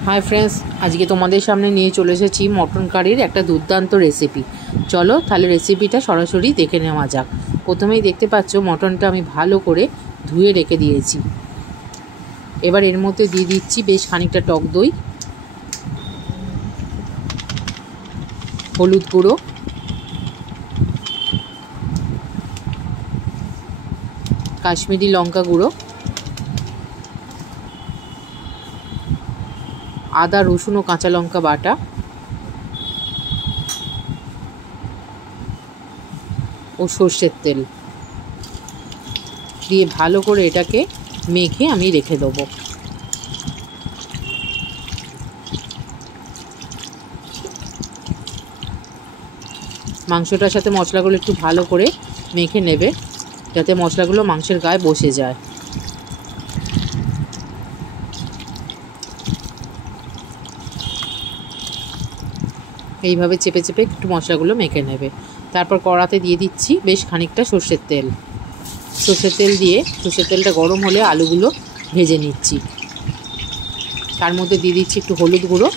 Hi friends, आज के तुम्हारे सामने निये चले एसेছি मटन कारिर एक दुर्दान्त रेसिपि। चलो ताहले रेसिपिटा सरासरि देखे नेওয়া যাক। प्रथमेই देखते पाচ্ছো मटनटा आमी भालो करे धुए रेखे दिएছি। एबार एर मধ্যে দিয়ে দিচ্ছি বেশ খানিকটা টক দই, হলুদ গুঁড়ো, কাশ্মীরি লঙ্কা গুঁড়ো, आदा रसुन और काँचा लंका बाटा, और सर्षेर तेल दिए भालो करे एटाके मेखे आमी रेखे देबो। मांसटार साथे मशलागुलो एकटु भालो करे मेखे नेबे जाते मशलागुलो मांसेर गाये बसे जाए। এইভাবে চেপে চেপে একটু মশলাগুলো মেখে নেবে। তারপর কড়াতে দিয়ে দিচ্ছি বেশ খানিকটা সরষের তেল। সরষের তেল দিয়ে সরষের তেলটা গরম হলে আলুগুলো ভেজে নিচ্ছি। তার মধ্যে দিয়ে দিচ্ছি একটু হলুদ গুঁড়ো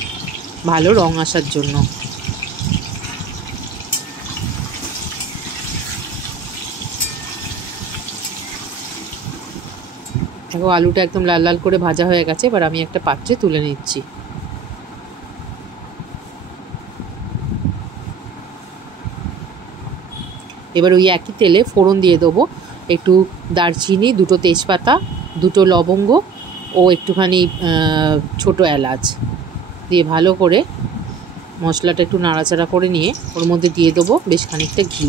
ভালো রং আসার জন্য। দেখো আলুটা একদম লাল লাল করে ভাজা হয়ে গেছে। এবার আমি একটা পাত্রে তুলে নিচ্ছি। এবার ওই একই তেলে ফোড়ন দিয়ে দেবো একটু দারচিনি, দুটো তেজপাতা, দুটো লবঙ্গ ও একটুখানি ছোট এলাচ দিয়ে ভালো করে মশলাটা একটু নাড়াচাড়া করে নিয়ে ওর মধ্যে দিয়ে দেবো বেশ খানিকটা ঘি।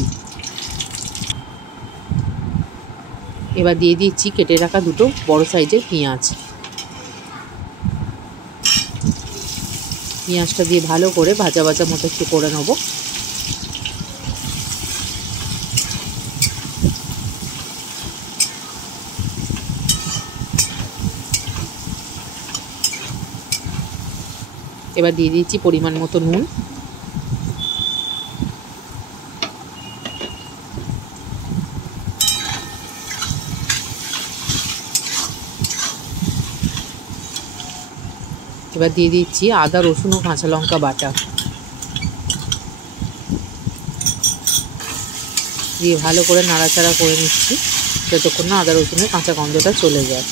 এবার দিয়ে দিচ্ছি কেটে রাখা দুটো বড় সাইজের পেঁয়াজ। পেঁয়াজটা দিয়ে ভালো করে ভাজা ভাজা মতো একটু করে নেবো। এবার দিয়ে দিচ্ছি পরিমাণ মতো নুন, এবার দিয়ে দিচ্ছি আদা রসুন ও কাঁচা লঙ্কা বাটা দিয়ে ভালো করে নাড়াচাড়া করে নিচ্ছি যতক্ষণ না আদা রসুনের কাঁচা গন্ধটা চলে যায়।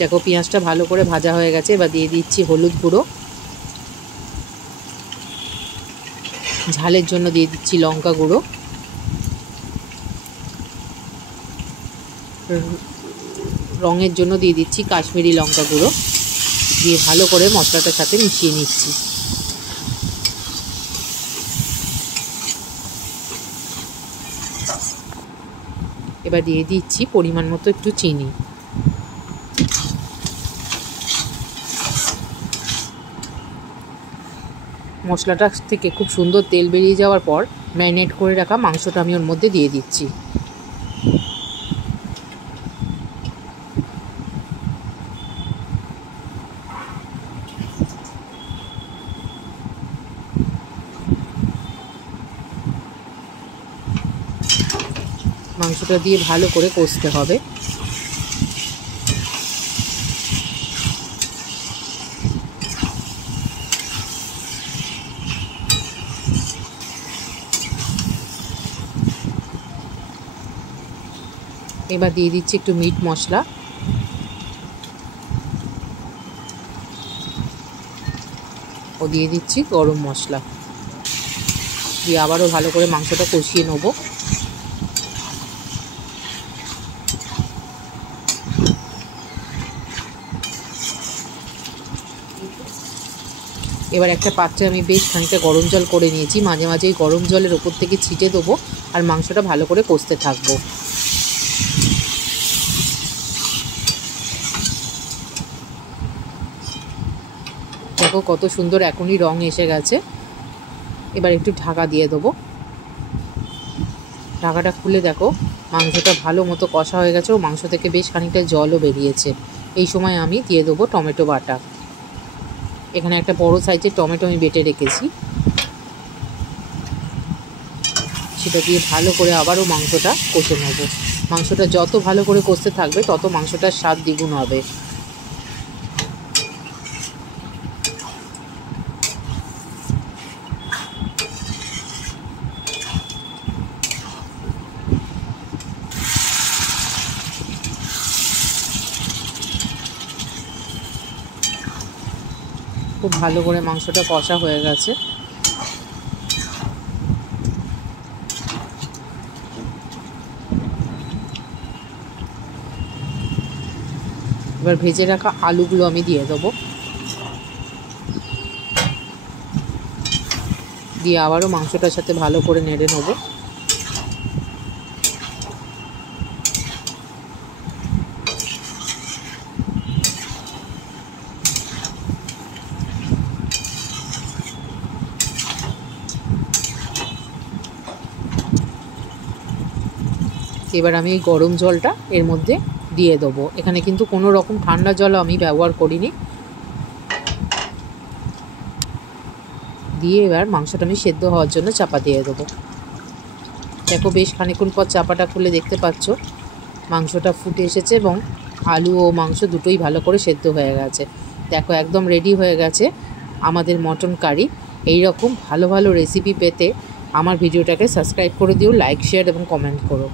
দেখো পেঁয়াজটা ভালো করে ভাজা হয়ে গেছে। এবার দিয়ে দিচ্ছি হলুদ গুঁড়ো, ঝালের জন্য দিয়ে দিচ্ছি লঙ্কা গুঁড়ো, রঙের জন্য দিয়ে দিচ্ছি কাশ্মীরি লঙ্কা গুঁড়ো দিয়ে ভালো করে মশলাটার সাথে মিশিয়ে নিচ্ছি। এবার দিয়ে দিচ্ছি পরিমাণ মতো একটু চিনি। মশলাটা থেকে খুব সুন্দর তেল বেরিয়ে যাওয়ার পর ম্যারিনেট করে রাখা মাংসটা আমি ওর মধ্যে দিয়ে দিচ্ছি। মাংসটা দিয়ে ভালো করে কষতে হবে। এবার দিয়ে দিচ্ছি একটু মিট মশলা, ও দিয়ে দিচ্ছি গরম মশলা দিয়ে আবারও ভালো করে মাংসটা কষিয়ে নেব। এবার একটা পাত্রে আমি বেশ খানিকটা গরম জল করে নিয়েছি। মাঝে মাঝে এই গরম জলের ওপর থেকে ছিটে দেবো আর মাংসটা ভালো করে কষতে থাকবো। দেখো কত সুন্দর এখনই রং এসে গেছে। এবার একটু ঢাকা দিয়ে দেবো। ঢাকাটা খুলে দেখো মাংসটা ভালো মতো কষা হয়ে গেছে ও মাংস থেকে বেশ খানিকটা জলও বেরিয়েছে। এই সময় আমি দিয়ে দেবো টমেটো বাটা। এখানে একটা বড় সাইজের টমেটো আমি বেটে রেখেছি সেটা দিয়ে ভালো করে আবারও মাংসটা কষে নেব। মাংসটা যত ভালো করে কষতে থাকবে তত মাংসটার স্বাদ দ্বিগুণ হবে। খুব ভালো করে মাংসটা কষা হয়ে গেছে। এবার ভেজে রাখা আলুগুলো আমি দিয়ে দেবো, দিয়ে আবারও মাংসটার সাথে ভালো করে নেড়ে নেবো। এবার আমি এই গরম জলটা এর মধ্যে দিয়ে দেবো। এখানে কিন্তু কোনো রকম ঠান্ডা জল আমি ব্যবহার করিনি। দিয়ে এবার মাংসটা আমি সেদ্ধ হওয়ার জন্য চাপা দিয়ে দেবো। দেখো বেশ খানিকক্ষণ পর চাপাটা খুলে দেখতে পাচ্ছ মাংসটা ফুটে এসেছে এবং আলু ও মাংস দুটোই ভালো করে সেদ্ধ হয়ে গেছে। দেখো একদম রেডি হয়ে গেছে আমাদের মটন কারি। এই রকম ভালো ভালো রেসিপি পেতে আমার ভিডিওটাকে সাবস্ক্রাইব করে দিও, লাইক, শেয়ার এবং কমেন্ট করো।